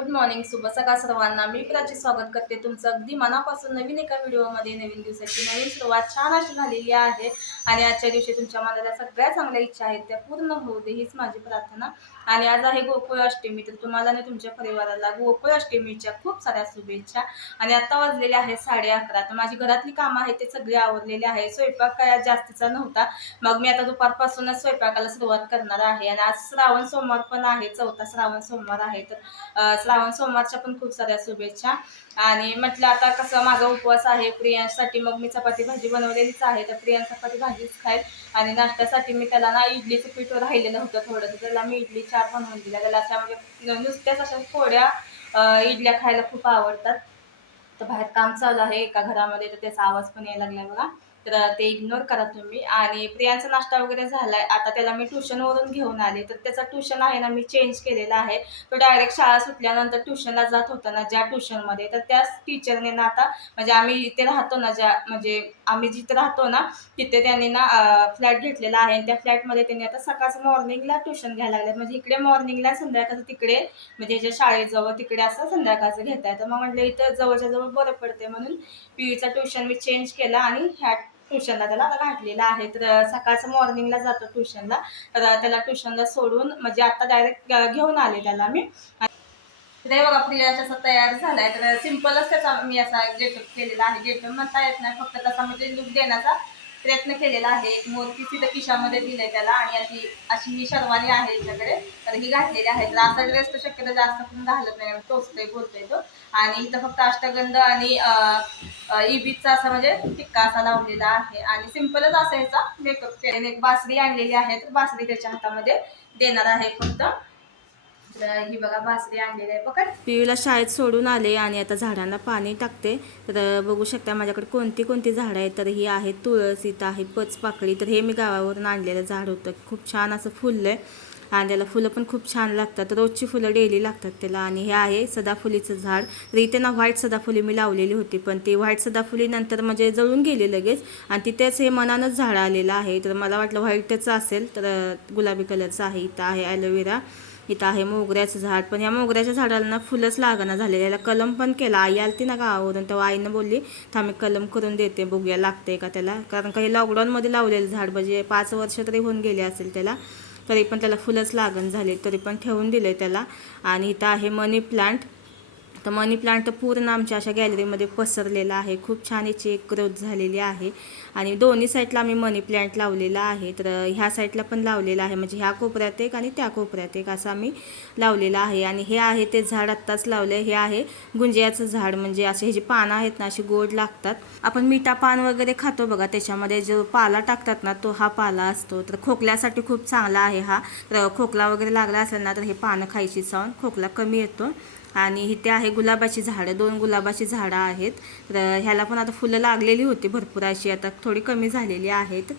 Good morning शुभ सकाळ सर्वांना. मी प्राची स्वागत करते तुमचं. अगदी मनापासून नवीन एका व्हिडिओमध्ये नवीन दिवसाची नवीन सुरुवात छान अशी झालेली आहे. आणि आजच्या दिवशी तुमच्या मनाला सगळ्या चांगल्या इच्छा आहेत त्या पूर्ण होऊ दे हीच माझी प्रार्थना. आणि आज आहे गोकुळ अष्टमी तर तुम्हाला आणि तुमच्या परिवाराला गोकुळ अष्टमीच्या खूप साऱ्या शुभेच्छा. आणि आता वाजलेले आहेत साडे अकरा तर माझी घरातली कामं आहेत ते सगळे आवरलेले आहे. स्वयंपाक काय जास्तीचा नव्हता. मग मी आता दुपारपासूनच स्वयंपाकाला सुरुवात करणार आहे. आणि आज श्रावण सोमवार पण आहे चौथा श्रावण सोमवार आहे तर श्रावण सोमवारच्या पण खूप साऱ्या शुभेच्छा. आणि म्हटलं आता कसं माझा उपवास आहे प्रियांसाठी मग मी चपाती भाजी बनवलेलीच आहे तर प्रियां चपाती भाजीच खाईल. आणि नाश्त्यासाठी मी त्याला ना इडलीचं पीठ राहिलेलं होतं थोडंसं त्याला मी इडलीच्या चार बनवून दिल्या. त्याला अशा म्हणजे नुसत्याच अशा थोड्या इडल्या खायला खूप आवडतात. तर बाहेर काम चालू आहे एका घरामध्ये तर त्याचा आवाज पण यायला लागला बघा. तर ते इग्नोर करा तुम्ही. आणि प्रियांचा नाश्ता वगैरे झालाय. आता त्याला मी ट्युशनवरून घेऊन आले. तर त्याचा ट्युशन आहे ना मी चेंज केलेला आहे. तो डायरेक्ट शाळा सुटल्यानंतर ट्युशनला जात होता ना ज्या ट्युशनमध्ये तर त्याच टीचरने ना आता म्हणजे आम्ही इथे राहतो ना ज्या म्हणजे आम्ही जिथे राहतो ना तिथे त्यांनी ना फ्लॅट घेतलेला आहे. आणि त्या फ्लॅटमध्ये त्यांनी आता सकाळचं मॉर्निंगला ट्युशन घ्यायला लागले म्हणजे इकडे मॉर्निंगला संध्याकाळचं तिकडे म्हणजे ज्या शाळेजवळ तिकडे असं संध्याकाळचं घेत आहे तर मग म्हटलं इथं जवळच्या जवळ बरं पडते म्हणून पीईचा ट्युशन मी चेंज केला. आणि ह्या ट्युशनला त्याला आता घातलेला आहे. तर सकाळचं मॉर्निंगला जातो ट्युशनला तर त्याला ट्युशनला सोडून म्हणजे आता डायरेक्ट घेऊन आले त्याला मी. तर बघा प्रियाचा असा तयार झालाय. तर सिम्पलच त्याचा मी असा गेटअप केलेला आहे. गेटअप म्हणता येत नाही. फक्त तसा म्हणजे लुक देण्याचा प्रयत्न केलेला आहे. एक मोरकी तिथं खिशामध्ये दिलंय त्याला आणि अशी अशी ही शर्वानी आहे हिच्याकडे. तर ही घातलेली आहे. तर असा ड्रेस तर शक्यतो जास्त पण घालत नाही. टोचतोय बोलतोय तो. आणि इथं फक्त अष्टगंध आणि इबीचा असा म्हणजे टिक्का असा लावलेला आहे. आणि सिम्पलच असा ह्याचा मेकअप केलेला एक बासरी आणलेली आहे. तर बासरी त्याच्या हातामध्ये देणार आहे फक्त. ही बघा बासरी आणलेली आहे. पकड. पियूला शाळेत सोडून आले आणि आता झाडांना पाणी टाकते. तर बघू शकता माझ्याकडे कोणती कोणती झाडं आहेत? तर ही आहे तुळस इथं आहे पचपाकळी. तर हे मी गावावरून आणलेलं झाड होतं. खूप छान असं फुललं आहे. आणि त्याला फुलं पण खूप छान लागतात. रोजची फुलं डेली लागतात त्याला. आणि हे आहे सदाफुलीचं झाड. तर इथे ना व्हाईट सदाफुली मी लावलेली होती. पण ती व्हाईट सदाफुली नंतर म्हणजे जळून गेली लगेच. आणि तिथेच हे मनानंच झाड आलेलं आहे. तर मला वाटलं व्हाईटच असेल. तर गुलाबी कलरचं आहे. इथं आहे ॲलोवेरा इथं आहे मोगऱ्याचं झाड. पण या मोगऱ्याच्या झाडाला ना फुलंच लागना झालेलं. याला कलम पण केला. आई आलती ना गावावरून तेव्हा आईनं बोलली तर मी कलम करून देते. बघूया लागते का त्याला? कारण का हे लॉकडाऊनमध्ये लावलेलं झाड म्हणजे पाच वर्ष तरी होऊन गेले असेल त्याला तरी पण त्याला फुलंच लागण झाले. तरी पण ठेवून दिले त्याला. आणि इथं आहे मनी प्लांट. तर मनी प्लांट पूर्ण आमच्या अशा गॅलरीमध्ये पसरलेला आहे. खूप छान याची एक ग्रोथ झालेली आहे. आणि दोन्ही साईडला आम्ही मनी प्लांट लावलेला आहे. तर ह्या साईडला पण लावलेला आहे. म्हणजे ह्या कोपऱ्यात एक आणि त्या कोपऱ्यात एक असं आम्ही लावलेलं आहे. आणि हे आहे ते झाड आत्ताच लावलं हे आहे गुंजियाचं झाड. म्हणजे असे हे जे पानं आहेत ना अशी गोड लागतात. आपण मिठा पान वगैरे खातो बघा. त्याच्यामध्ये जो पाला टाकतात ना तो हा पाला असतो. तर खोकल्यासाठी खूप चांगला आहे हा. तर खोकला वगैरे लागला असेल ना तर हे पानं खायची चावून खोकला कमी येतो. आणि इथे आहे गुलाबाची झाडं दोन गुलाबाची झाडं आहेत. तर ह्याला पण आता फुलं लागलेली होती भरपूर अशी आता थोडी कमी झालेली आहेत.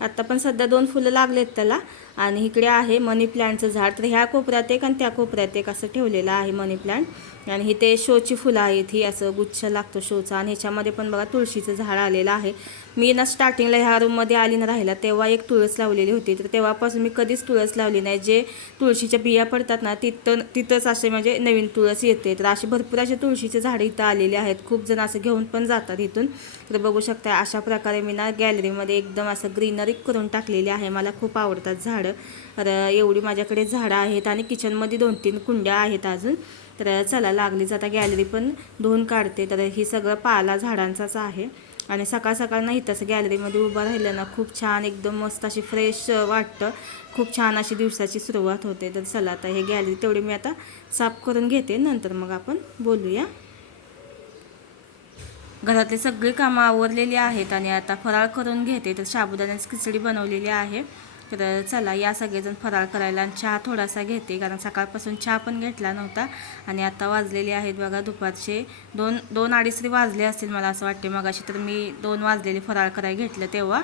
आत्ता पण सध्या दोन फुलं लागलेत त्याला. आणि इकडे आहे मनी प्लांटचं झाड. तर ह्या कोपऱ्यात एक आणि त्या कोपऱ्यात एक असं ठेवलेलं आहे मनी प्लांट. आणि इथे शोची फुलं आहेत ही असं गुच्छ लागतो शोचा. आणि ह्याच्यामध्ये पण बघा तुळशीचं झाड आलेलं आहे. मी ना स्टार्टिंगला ह्या रूममध्ये आली ना राहिला तेव्हा एक तुळस लावलेली होती. तर तेव्हापासून मी कधीच तुळस लावली नाही. जे तुळशीच्या बिया पडतात ना तिथं तिथंच असे म्हणजे नवीन तुळस येते. तर असे भरपूर असे तुळशीचे झाडं इथं आलेले आहेत. खूप जण असं घेऊन पण जातात इथून. तर बघू शकता अशा प्रकारे मी ना गॅलरीमध्ये एकदम असं ग्रीनरी करून टाकलेली आहे. मला खूप आवडतात झाडं. तर एवढी माझ्याकडे झाडं आहेत आणि किचनमध्ये दोन तीन कुंड्या आहेत अजून. तर चला लागलीच. आता गॅलरी पण धुवून काढते. तर ही सगळं पाला झाडांचाच आहे. आणि सकाळ सकाळ नाही तसं गॅलरीमध्ये उभं राहिलं ना खूप छान एकदम मस्त अशी फ्रेश वाटतं. खूप छान अशी दिवसाची सुरुवात होते. तर चला आता हे गॅलरी तेवढी मी आता साफ करून घेते. नंतर मग आपण बोलूया. घरातली सगळी कामं आवरलेली आहेत आणि आता फराळ करून घेते. तर साबुदाण्याची खिचडी बनवलेली आहे. तर चला या सगळेजण फराळ करायला आणि चहा थोडासा घेते कारण सकाळपासून चहा पण घेतला नव्हता आणि आता वाजलेले आहेत बघा दुपारचे. दोन दोन अडीच तरी वाजले असतील मला असं वाटते मग अशी तर मी दोन वाजलेले फराळ करायला घेतलं तेव्हा.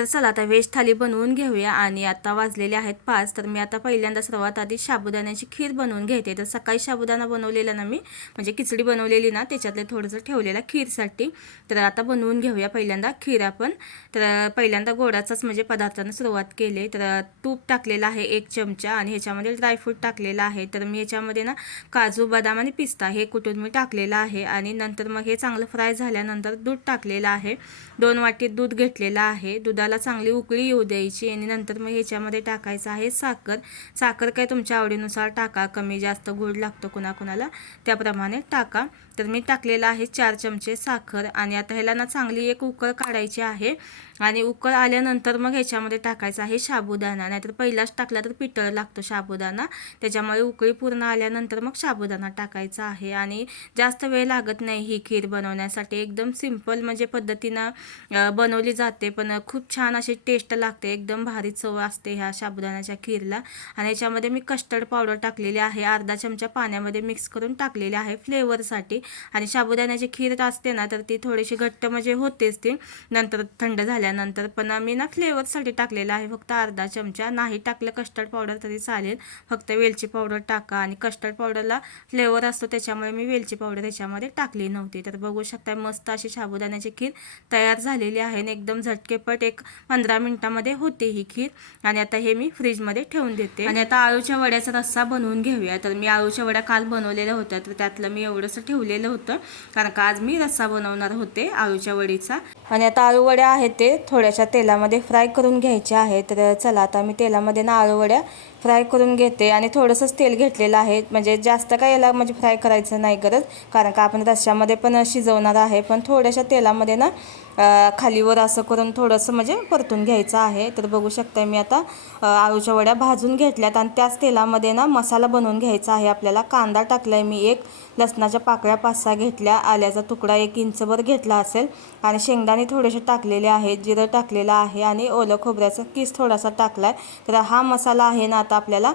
तर चला आता व्हेज थाली बनवून घेऊया आणि आता वाजलेले आहेत पाच तर मी आता पहिल्यांदा सर्वात आधी साबुदाण्याची खीर बनवून घेते. तर सकाळी साबुदाणा बनवलेला ना मी म्हणजे खिचडी बनवलेली ना त्याच्यातले थोडंसं ठेवलेलं खीरसाठी. तर आता बनवून घेऊया पहिल्यांदा खीर आपण. तर पहिल्यांदा गोडाचाच म्हणजे पदार्थानं सुरुवात केली. तर तूप टाकलेलं आहे एक चमचा आणि ह्याच्यामध्ये ड्रायफ्रूट टाकलेलं आहे. तर मी ह्याच्यामध्ये ना काजू बदाम आणि पिस्ता हे कुठून मी टाकलेलं आहे आणि नंतर मग हे चांगलं फ्राय झाल्यानंतर दूध टाकलेलं आहे. दोन वाटी दूध घेतलेलं आहे. दुधाला चांगली उकळी येऊ द्यायची आणि नंतर मग ह्याच्यामध्ये टाकायचं आहे साखर. साखर काय तुमच्या आवडीनुसार टाका. कमी जास्त गोड लागतो कुणाकुणाला त्याप्रमाणे टाका. तर मी टाकलेलं आहे चार चमचे साखर आणि आता ह्याला ना चांगली एक उकळ काढायची आहे. आणि उकळ आल्यानंतर मग ह्याच्यामध्ये टाकायचा आहे साबुदाणा नाहीतर पहिलाच टाकला तर पितळ लागतो साबुदाणा त्याच्यामुळे उकळी पूर्ण आल्यानंतर मग साबुदाणा टाकायचा आहे. आणि जास्त वेळ लागत नाही ही खीर बनवण्यासाठी. एकदम सिंपल म्हणजे पद्धतीनं बनवली जाते. पण खूप छान अशी टेस्ट लागते. एकदम भारी चव असते ह्या साबुदाण्याच्या खीरला. आणि याच्यामध्ये मी कस्टर्ड पावडर टाकलेली आहे. अर्धा चमचा पाण्यामध्ये मिक्स करून टाकलेली आहे फ्लेवरसाठी. आणि साबुदाण्याची खीर असते ना तर ती थोडीशी घट्ट म्हणजे होतेच ती. नंतर थंड झाल्यानंतर पण मी ना फ्लेवरसाठी टाकलेलं आहे फक्त अर्धा चमचा. नाही टाकलं कस्टर्ड पावडर तरी चालेल. फक्त वेलची पावडर टाका आणि कस्टर्ड पावडरला फ्लेवर असतो त्याच्यामुळे मी वेलची पावडर त्याच्यामध्ये टाकली नव्हती. तर बघू शकता मस्त अशी साबुदाण्याची खीर तयार झालेली आहे आणि एकदम झटकेपट एक पंधरा मिनिटामध्ये होते ही खीर. आणि आता हे मी फ्रीजमध्ये ठेवून देते. आणि आता आळूच्या वड्याचा रस्सा बनवून घेऊया. तर मी आळूच्या वड्या काल बनवलेल्या होत्या तर त्यातलं मी एवढंसं ठेवलेलं होतं. कारण का आज मी रस्सा बनवणार होते आळूच्या वडीचा. आणि आता आळू वड्या आहेत ते थोड्याशा तेलामध्ये फ्राय करून घ्यायच्या आहेत. तर चला आता मी तेलामध्ये ना आळू वड्या फ्राय करून घेते. आणि थोडंसंच तेल घेतलेलं आहे. म्हणजे जास्त काय याला म्हणजे फ्राय करायचं नाही गरज. कारण का आपण रश्श्यामध्ये पण शिजवणार आहे. पण थोड्याशा तेलामध्ये ना खालीवर असं करून थोडंसं म्हणजे परतून घ्यायचं आहे. तर बघू शकता मी आता आळूच्या वड्या भाजून घेतल्यात आणि त्याच तेलामध्ये ना मसाला बनवून घ्यायचा आहे. आपल्याला कांदा टाकला आहे मी एक लसणाच्या पाकळ्या पाच सहा घेतल्या आल्याचा तुकडा एक इंचभर घेतला असेल आणि शेंगदाणे थोडेसे टाकलेले आहेत जिरं टाकलेलं आहे आणि ओलं खोबऱ्याचा किस थोडासा टाकला आहे तर हा मसाला आहे ना आता आपल्याला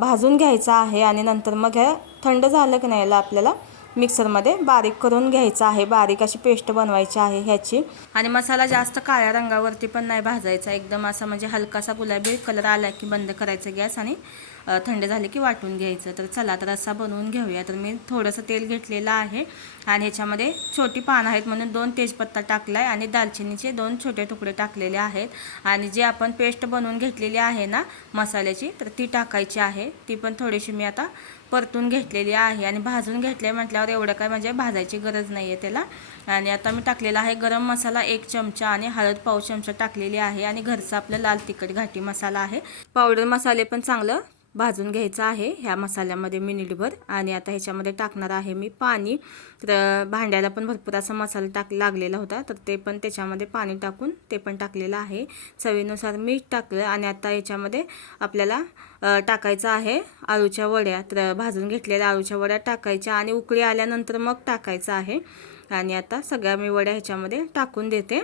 भाजून घ्यायचा आहे आणि नंतर मग थंड झालं की नाही याला आपल्याला मिक्सरमध्ये बारीक करून घ्यायचं आहे. बारीक अशी पेस्ट बनवायची आहे ह्याची. आणि मसाला जास्त काळ्या रंगावरती पण नाही भाजायचा. एकदम असा म्हणजे हलकासा गुलाबी कलर आला की बंद करायचं गॅस आणि थंड झाले की वाटून घ्यायचं. तर चला तर रस्सा बनवून घेऊया. तर मी थोडंसं तेल घेतलेलं आहे आणि ह्याच्यामध्ये छोटी पानं आहेत म्हणून दोन तेजपत्ता टाकला आहे आणि दालचिनीचे दोन छोटे तुकडे टाकलेले आहेत. आणि जे आपण पेस्ट बनवून घेतलेली आहे ना मसाल्याची तर ती टाकायची आहे. ती पण थोडीशी मी आता परतून घेतलेली आहे. आणि भाजून घेतले म्हटल्यावर एवढं काय म्हणजे भाजायची गरज नाही आहे त्याला. आणि आता मी टाकलेला आहे गरम मसाला एक चमचा आणि हळद पाव चमचा टाकलेली आहे. आणि घरचा आपला लाल तिखट घाटी मसाला आहे. पावडर मसाले पण चांगलं भाजून घ्यायचं आहे. ह्या मसाल्यामध्ये मिनिटभर आणि आता ह्याच्यामध्ये टाकणार आहे मी पाणी. तर भांड्याला पण भरपूर असा मसाला टाक लागलेला होता. तर ते पण त्याच्यामध्ये पाणी टाकून ते पण टाकलेलं आहे. चवीनुसार मीठ टाकलं आणि आता ह्याच्यामध्ये आपल्याला टाकायचं आहे आळूच्या वड्या. तर भाजून घेतलेल्या आळूच्या वड्या टाकायच्या आणि उकळी आल्यानंतर मग टाकायचं आहे. आणि आता सगळ्या मी वड्या ह्याच्यामध्ये टाकून देते.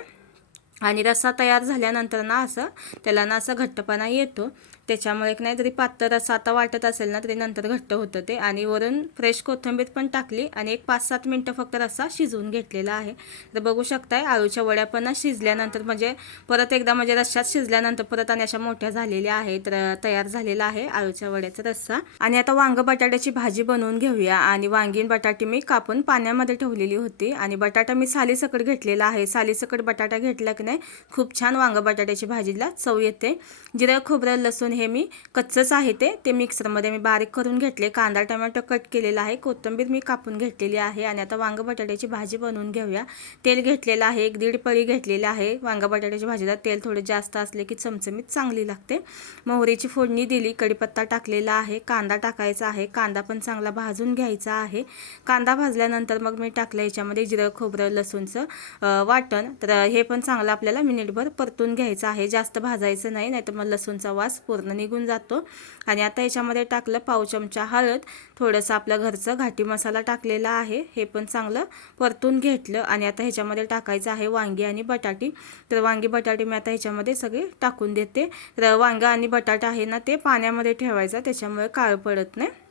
आणि रस्सा तयार झाल्यानंतर ना असं त्याला ना असं घट्टपणा येतो. त्याच्यामुळे एक नाही जरी पातळ रस्सा आता वाटत असेल ना तरी नंतर घट्ट होतं ते. आणि वरून फ्रेश कोथिंबीर पण टाकली आणि एक पाच सात मिनटं फक्त रस्सा शिजवून घेतलेला आहे. तर बघू शकताय आळूच्या वड्या पण शिजल्यानंतर म्हणजे परत एकदा म्हणजे रश्श्यात शिजल्यानंतर परत आणि अशा मोठ्या झालेल्या आहेत तर तयार झालेला आहे आळूच्या वड्याचा रस्सा. आणि आता वांग बटाट्याची भाजी बनवून घेऊया. आणि वांगी बटाटे मी कापून पाण्यामध्ये ठेवलेली होती. आणि बटाटा मी सालीसकट घेतलेला आहे. सालीसकट बटाटा घेतला की नाही खूप छान वांग बटाट्याची भाजीला चव येते. जिरं खोबरं लसूण हे मी कच्चंच आहे ते. ते मिक्सरमध्ये मी बारीक करून घेतले. कांदा टमॅटो कट केलेला आहे. कोथिंबीर मी कापून घेतलेली आहे आणि आता वांग बटाट्याची भाजी बनवून घेऊया. तेल घेतलेलं आहे. एक दीड पळी घेतलेली आहे. वांग बटाट्याच्या भाजीला तेल थोडे जास्त असले की चमचमीत चांगली लागते. मोहरीची फोडणी दिली. कढीपत्ता टाकलेला आहे. कांदा टाकायचा आहे. कांदा पण चांगला भाजून घ्यायचा आहे. कांदा भाजल्यानंतर मग मी टाकलं याच्यामध्ये जिरं खोबरं लसूणचं वाटण. तर हे पण चांगलं आपल्याला मिनिटभर परतून घ्यायचं आहे. जास्त भाजायचं नाही नाहीतर मग लसूणचा वास पूर्ण निघून जातो. आणि आता याच्यामध्ये टाकलं पाव चमचा हळद. थोडंसं आपलं घरचं घाटी मसाला टाकलेला आहे. हे पण चांगलं परतून घेतलं. आणि आता ह्याच्यामध्ये टाकायचं आहे वांगी आणि बटाटी. तर वांगी बटाटे मी आता ह्याच्यामध्ये सगळे टाकून देते. तर वांगा आणि बटाटा आहे ना ते पाण्यामध्ये ठेवायचं. त्याच्यामुळे काळ पडत नाही.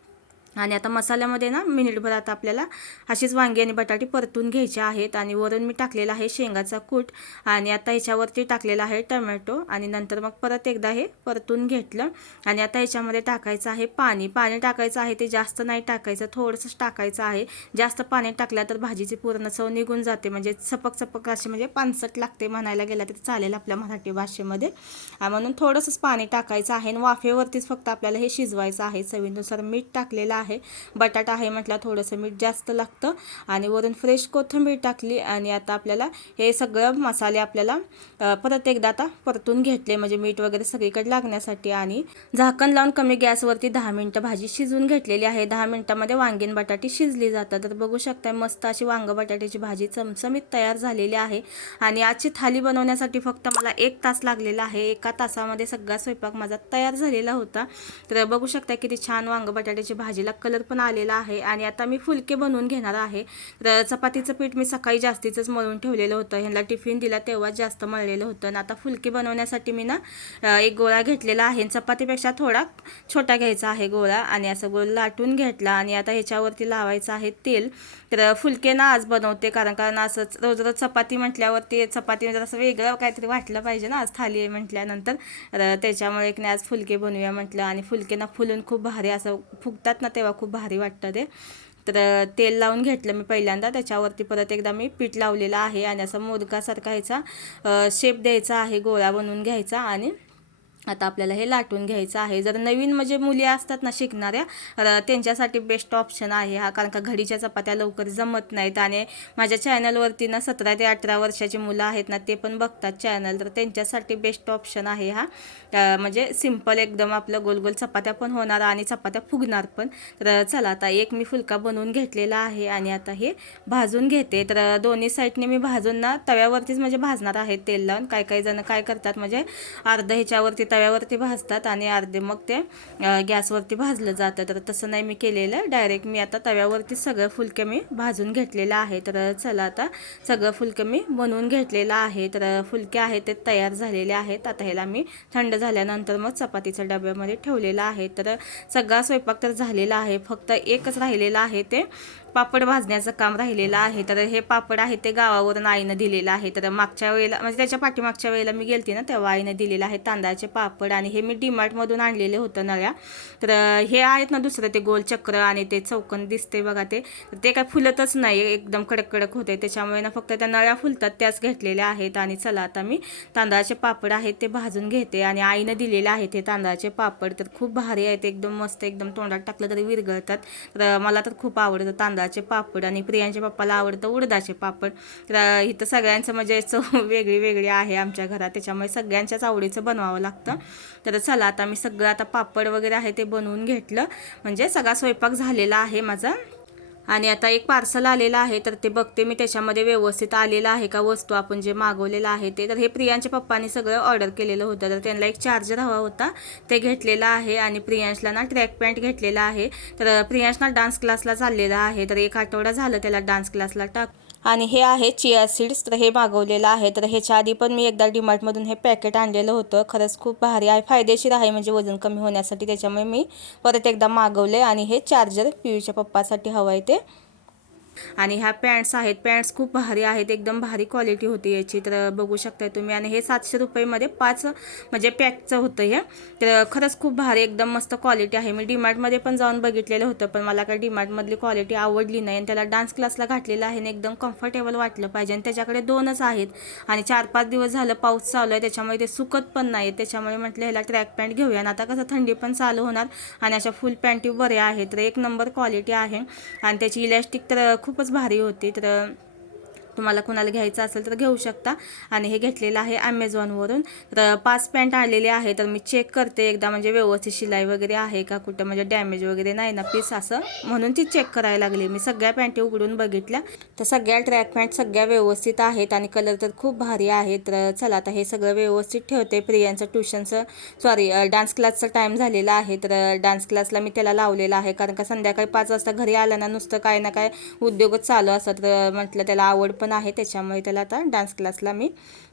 आणि आता मसाल्यामध्ये ना मिनिटभर आता आपल्याला अशीच वांगी आणि बटाटे परतून घ्यायचे आहेत. आणि वरून मी टाकलेला आहे शेंगाचा कूट आणि आता ह्याच्यावरती टाकलेला आहे टमॅटो. आणि नंतर मग परत एकदा हे परतून घेतलं. आणि आता ह्याच्यामध्ये टाकायचं आहे पाणी. पाणी टाकायचं आहे ते जास्त नाही टाकायचं. थोडंसंच टाकायचं आहे. जास्त पाणी टाकलं तर भाजीची पूर्ण चव निघून जाते. म्हणजे चपक चपक असे म्हणजे पानसट लागते म्हणायला गेलं तर चालेल आपल्या मराठी भाषेमध्ये. म्हणून थोडंसंच पाणी टाकायचं आहे. आणि वाफेवरतीच फक्त आपल्याला हे शिजवायचं आहे. चवीनुसार मीठ टाकलेलं आहे. आहे. बटाटा आहे म्हटलं थोडंसं मीठ जास्त लागतं. आणि वरून फ्रेश कोथिंबीर टाकली आणि आता आपल्याला हे सगळं मसाले आपल्याला परत एकदा आता परतून घेतले. म्हणजे मीठ वगैरे सगळीकडे लागण्यासाठी आणि झाकण लावून कमी गॅसवरती दहा मिनटं भाजी शिजवून घेतलेली आहे. दहा मिनटामध्ये वांगीन बटाटी शिजली जातात. तर बघू शकता मस्त अशी वांग बटाट्याची भाजी चमचमीत तयार झालेली आहे. आणि आजची थाली बनवण्यासाठी फक्त मला एक तास लागलेला आहे. एका तासामध्ये सगळा स्वयंपाक माझा तयार झालेला होता. तर बघू शकता किती छान वांग बटाट्याची भाजीला कलर पण आलेला आहे आणि आता मी फुलके बनवून घेणार आहे. तर चपातीचं पीठ मी सकाळी जास्तीचंच मळून ठेवलेलं होतं. ह्यांना टिफिन दिला तेव्हा जास्त मळलेलं होतं. आणि आता फुलके बनवण्यासाठी मी ना एक गोळा घेतलेला आहे. चपातीपेक्षा थोडा छोटा घ्यायचा आहे गोळा आणि असं गोल लाटून घेतला आणि आता ह्याच्यावरती लावायचं आहे तेल. तर फुलके ना आज बनवते कारण कारण असंच रोज रोज चपाती म्हटल्यावरती चपाती म्हणजे असं वेगळं काहीतरी वाटलं पाहिजे ना आज थाली आहे म्हटल्यानंतर. त्याच्यामुळे एक नाही आज फुलके बनवूया म्हटलं. आणि फुलके ना फुलून खूप भारी असं फुगतात ना तेव्हा खूप भारी वाटतं ते. तर तेल लावून घेतलं मी पहिल्यांदा. त्याच्यावरती परत एकदा मी पीठ लावलेलं आहे आणि असं मोदकासारखा ह्याचा शेप द्यायचा आहे गोळा बनवून घ्यायचा आणि आता आपल्याला हे लाटून घ्यायचं आहे. जर नवीन म्हणजे मुली असतात ना शिकणाऱ्या तर त्यांच्यासाठी बेस्ट ऑप्शन आहे हा. कारण का घडीच्या चपात्या लवकर जमत नाहीत आणि माझ्या चॅनलवरती ना सतरा ते अठरा वर्षाची मुलं आहेत ना ते पण बघतात चॅनल तर त्यांच्यासाठी बेस्ट ऑप्शन आहे हा. म्हणजे सिंपल एकदम आपलं गोल गोल चपात्या पण होणार आणि चपात्या फुगणार पण. तर चला आता एक मी फुलका बनवून घेतलेला आहे आणि आता हे भाजून घेते. तर दोन्ही साईडने मी भाजून ना तव्यावरतीच म्हणजे भाजणार आहे तेल लावून. काही काही जण काय करतात म्हणजे अर्ध ह्याच्यावरती तव्यावरती भाजतात आणि अर्धे मग ते गॅसवरती भाजलं जातं. तर तसं नाही मी केलेलं. डायरेक्ट मी आता तव्यावरती सगळं फुलके मी भाजून घेतलेलं आहे. तर चला आता सगळं फुलकं मी बनवून घेतलेलं आहे. तर फुलके आहेत ते तयार झालेले आहेत. आता ह्याला मी थंड झाल्यानंतर मग चपातीच्या डब्यामध्ये ठेवलेलं आहे. तर सगळा स्वयंपाक तर झालेला आहे. फक्त एकच राहिलेलं आहे ते पापड भाजण्याचं काम राहिलेलं आहे. तर हे पापड आहे ते गावावरून आईनं दिलेलं आहे. तर मागच्या वेळेला म्हणजे त्याच्या पाठीमागच्या वेळेला मी गेलते ना तेव्हा आईनं दिलेलं आहे तांदळाचे पापड आणि हे मी डीमार्टमधून आणलेले होतं नळ्या तर हे आहेत ना दुसरं ते गोल चक्र आणि ते चौकन दिसते बघा ते. तर ते काय फुलतच नाही एकदम कडक कडक होते त्याच्यामुळे ना फक्त त्या नळ्या फुलतात त्याच घेतलेल्या आहेत आणि चला आता मी तांदळाचे पापड आहेत ते भाजून घेते आणि आईनं दिलेले आहेत हे तांदळाचे पापड. तर खूप भारी आहेत एकदम मस्त एकदम तोंडात टाकलं तरी विरघळतात. तर मला तर खूप आवडतं तांदळा तांदळाचे पापड आणि प्रियांच्या पप्पाला आवडतं उडदाचे पापड. तर इथं सगळ्यांचं म्हणजे चव वेगळी वेगळी आहे आमच्या घरात. त्याच्यामुळे सगळ्यांच्याच आवडीचं बनवावं लागतं. तर चला आता मी सगळं आता पापड वगैरे आहे ते बनवून घेतलं. म्हणजे सगळा स्वयंपाक झालेला आहे माझा. आणि आता एक पार्सल आलेलं आहे तर ते बघते मी त्याच्यामध्ये व्यवस्थित आलेलं आहे का वस्तू आपण जे मागवलेलं आहे ते. तर हे प्रियांच्या पप्पांनी सगळं ऑर्डर केलेलं होतं. तर त्यांना एक चार्जर हवा होता ते घेतलेलं आहे आणि प्रियांशला ना ट्रॅक पॅन्ट घेतलेला आहे. तर प्रियांश ना डान्स क्लासला चाललेला आहे. तर एक आठवडा झालं त्याला डान्स क्लासला टाक आणि हे आहे चिया सीड्स तर हे मागवलेलं आहे. तर ह्याच्या आधी पण मी एकदा डिमार्टमधून हे पॅकेट आणलेलं होतं. खरंच खूप भारी आहे. फायदेशीर आहे म्हणजे वजन कमी होण्यासाठी. त्याच्यामुळे मी परत एकदा मागवले आणि हे चार्जर पियूच्या पप्पासाठी हवं आहे ते. आणि ह्या पॅन्ट्स आहेत. पॅन्ट्स खूप भारी आहेत. एकदम भारी क्वालिटी होती याची. तर बघू शकताय तुम्ही. आणि हे सातशे रुपयेमध्ये पाच म्हणजे पॅकचं होतं हे. तर खरंच खूप भारी एकदम मस्त क्वालिटी आहे. मी डीमार्टमध्ये पण जाऊन बघितलेलं होतं पण मला काय डीमार्टमधली क्वालिटी आवडली नाही. आणि त्याला डान्स क्लासला घातलेलं आहे आणि एकदम कम्फर्टेबल वाटलं पाहिजे. आणि त्याच्याकडे दोनच आहेत. आणि चार पाच दिवस झालं पाऊस चालू आहे. त्याच्यामुळे ते सुकत पण नाही त्याच्यामुळे म्हटलं ह्याला ट्रॅक पॅन्ट घेऊया. आणि आता कसं थंडी पण चालू होणार. आणि अशा फुल पॅन्टी बऱ्या आहेत. तर एक नंबर क्वालिटी आहे. आणि त्याची इलॅस्टिक तर खूपच भारी होती. तर तुम्हाला कुणाला घ्यायचं असेल तर घेऊ शकता. आणि हे घेतलेलं आहे ॲमेझॉनवरून तर पाच पॅन्ट आलेले आहे. तर मी चेक करते एकदा. म्हणजे व्यवस्थित शिलाई वगैरे आहे का कुठं? म्हणजे डॅमेज वगैरे नाही ना पीस असं. म्हणून ती चेक करायला लागली. मी सगळ्या पॅन्टी उघडून बघितल्या. तर सगळ्या ट्रॅक पॅन्ट सगळ्या व्यवस्थित आहेत. आणि कलर तर खूप भारी आहे. तर चला आता हे सगळं व्यवस्थित ठेवते. प्रियांचं ट्युशनचं सॉरी डान्स क्लासचा टाईम झालेला आहे. तर डान्स क्लासला मी त्याला लावलेला आहे. कारण का संध्याकाळी पाच वाजता घरी आला ना नुसतं काय ना काय उद्योगच चालू असतात तर म्हटलं त्याला आवड पण पण आहे त्याच्यामुळे त्याला आता डान्स क्लासला मी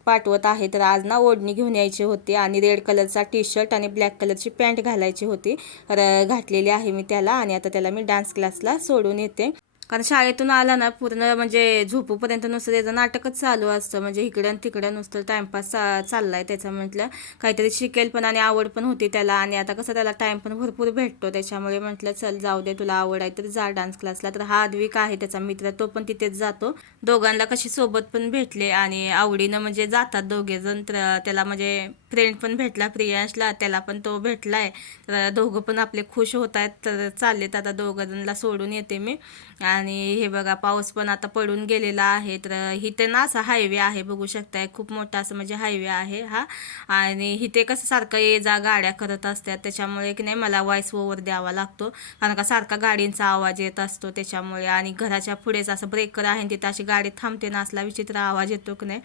पाठवत आहे. तर आज ना ओढणी घेऊन यायची होती आणि रेड कलरचा टी शर्ट आणि ब्लॅक कलरची पॅन्ट घालायची होती. र घातलेली आहे मी त्याला आणि आता त्याला मी डान्स क्लासला सोडून येते. कारण शाळेतून आला ना पूर्ण म्हणजे झोपूपर्यंत नुसतं त्याचं नाटकच चालू असतं. म्हणजे इकडं आणि तिकडं नुसतं टाईमपास चा चाललाय त्याचा म्हटलं. काहीतरी शिकेल पण आणि आवड पण होती त्याला. आणि आता कसं त्याला टाईम पण भरपूर भेटतो. त्याच्यामुळे म्हटलं चल जाऊ दे तुला आवड आहे तर जा डान्स क्लासला तर हा आद्विक आहे त्याचा मित्र. तो पण तिथेच जातो. दोघांना कशी सोबत पण भेटले आणि आवडीनं म्हणजे जातात दोघे जण तर त्याला म्हणजे फ्रेंड पण भेटला प्रियांशला त्याला पण तो भेटला आहे तर दोघं पण आपले खुश होत आहेत तर चाललेत आता दोघं जणला सोडून येते मी. आणि हे बघा पाऊस पण आता पडून गेलेला आहे तर इथे ना असा हायवे आहे बघू शकताय. खूप मोठा असं म्हणजे हायवे आहे हा. आणि इथे कसं सारखं ये जा गाड्या करत असतात त्याच्यामुळे की नाही मला वॉईस ओव्हर द्यावा लागतो. कारण का सारखा गाडींचा आवाज येत असतो त्याच्यामुळे. आणि घराच्या पुढेच असं ब्रेकर आहे तिथं अशी गाडी थांबते ना असला विचित्र आवाज येतो की नाही.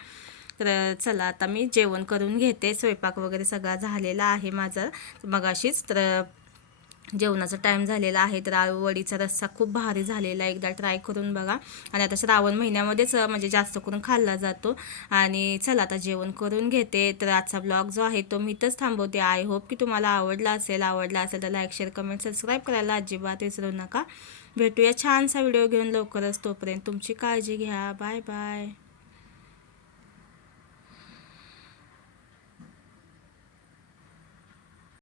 तर चला आता मी जेवण करून घेते. स्वयंपाक वगैरे सगळा झालेला आहे माझा. मगाशीच तर जेवणाचा टाईम झालेला आहे. तर आळूवडीचा रस्सा खूप भारी झालेला एकदा ट्राय करून बघा. आणि आता श्रावण महिन्यामध्येच म्हणजे जास्त करून खाल्ला जातो. आणि चला आता जेवण करून घेते. तर आजचा ब्लॉग जो आहे तो मी थांबवते. आय होप की तुम्हाला आवडला असेल. आवडला असेल तर लाईक शेअर कमेंट सबस्क्राईब करायला अजिबात विसरू नका. भेटूया छानसा व्हिडिओ घेऊन लवकरच. तोपर्यंत तुमची काळजी घ्या. Bye bye